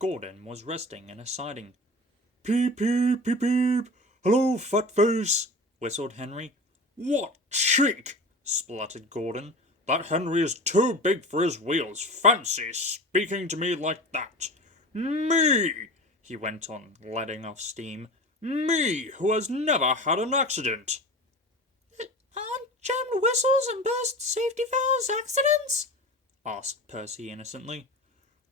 Gordon was resting in a siding. "Peep, peep, peep, peep! Hello, fat face!" whistled Henry. "What cheek!" spluttered Gordon. "That Henry is too big for his wheels. Fancy speaking to me like that! Me!" he went on, letting off steam. "Me, who has never had an accident!" "Aren't jammed whistles and burst safety valves accidents?" asked Percy innocently.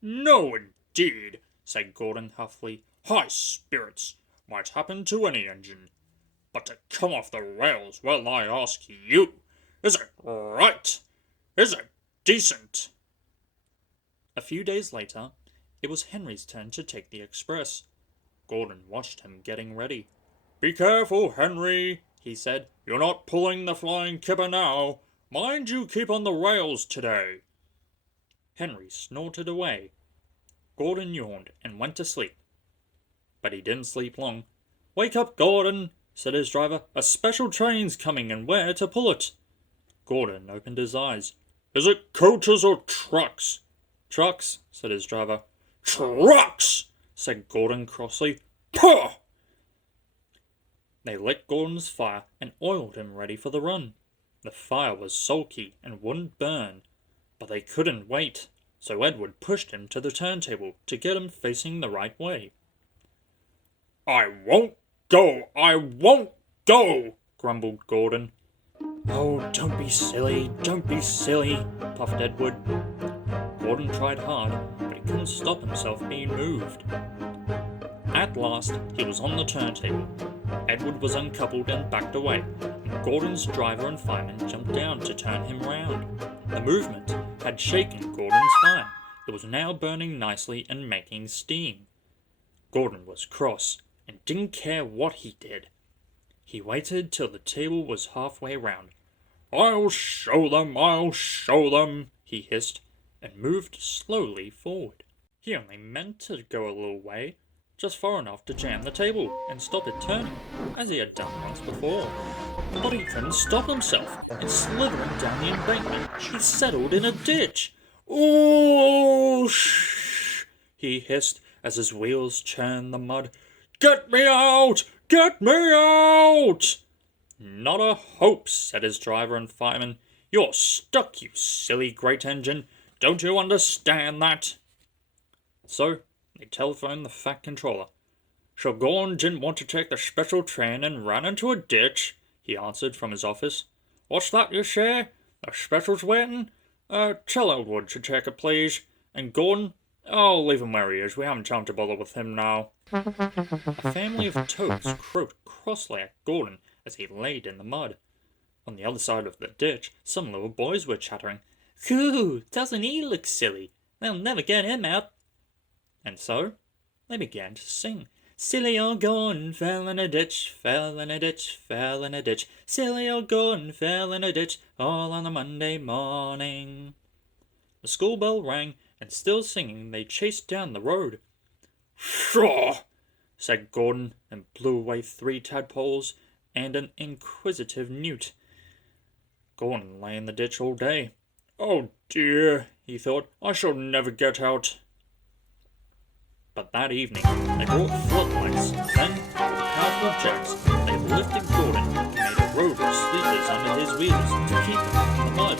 "No, indeed," said Gordon huffily. "High spirits might happen to any engine. But to come off the rails, well, I ask you, is it right? Is it decent?" A few days later, it was Henry's turn to take the express. Gordon watched him getting ready. "Be careful, Henry," he said. "You're not pulling the flying kipper now. Mind you keep on the rails today." Henry snorted away. Gordon yawned and went to sleep. But he didn't sleep long. "Wake up, Gordon," said his driver. "A special train's coming and we're to pull it." Gordon opened his eyes. "Is it coaches or trucks?" "Trucks," said his driver. "Trucks!" said Gordon crossly. "Puh!" They lit Gordon's fire and oiled him ready for the run. The fire was sulky and wouldn't burn, but they couldn't wait, so Edward pushed him to the turntable to get him facing the right way. "I won't go! I won't go!" grumbled Gordon. "Oh, don't be silly, puffed Edward. Gordon tried hard, but he couldn't stop himself being moved. At last, he was on the turntable. Edward was uncoupled and backed away, and Gordon's driver and fireman jumped down to turn him round. The movement had shaken Gordon's fire. It was now burning nicely and making steam. Gordon was cross and didn't care what he did. He waited till the table was halfway round. I'll show them, he hissed, and moved slowly forward. He only meant to go a little way, just far enough to jam the table and stop it turning, as he had done once before. But he couldn't stop himself, and slithering down the embankment, he settled in a ditch. "Oh, he hissed as his wheels churned the mud. "Get me out! Get me out!" "Not a hope," said his driver and fireman. "You're stuck, you silly great engine. Don't you understand that?" So they telephoned the Fat Controller. "So Gordon didn't want to take the special train and ran into a ditch," he answered from his office. "What's that you say? The special's waiting? Tell Elwood to take it, please. And Gordon, I'll leave him where he is. We haven't time to bother with him now." A family of toads croaked crossly at Gordon as he laid in the mud. On the other side of the ditch, some little boys were chattering. "Coo, doesn't he look silly? They'll never get him out." And so they began to sing. "Silly old Gordon fell in a ditch, fell in a ditch, fell in a ditch. Silly old Gordon fell in a ditch, all on a Monday morning." The school bell rang, and still singing, they chased down the road. "Pshaw!" said Gordon, and blew away 3 tadpoles and an inquisitive newt. Gordon lay in the ditch all day. "Oh dear," he thought, "I shall never get out." But that evening they brought floodlights. Then, with powerful jerks, they lifted Gordon and made a rope of sleepers under his wheels to keep him from the mud.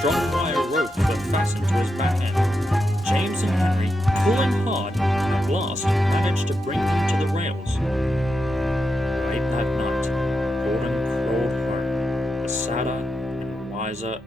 Strong wire ropes were fastened to his back end. James and Henry, pulling hard, at last managed to bring him to the rails. Late that night, Gordon crawled home, a sadder and wiser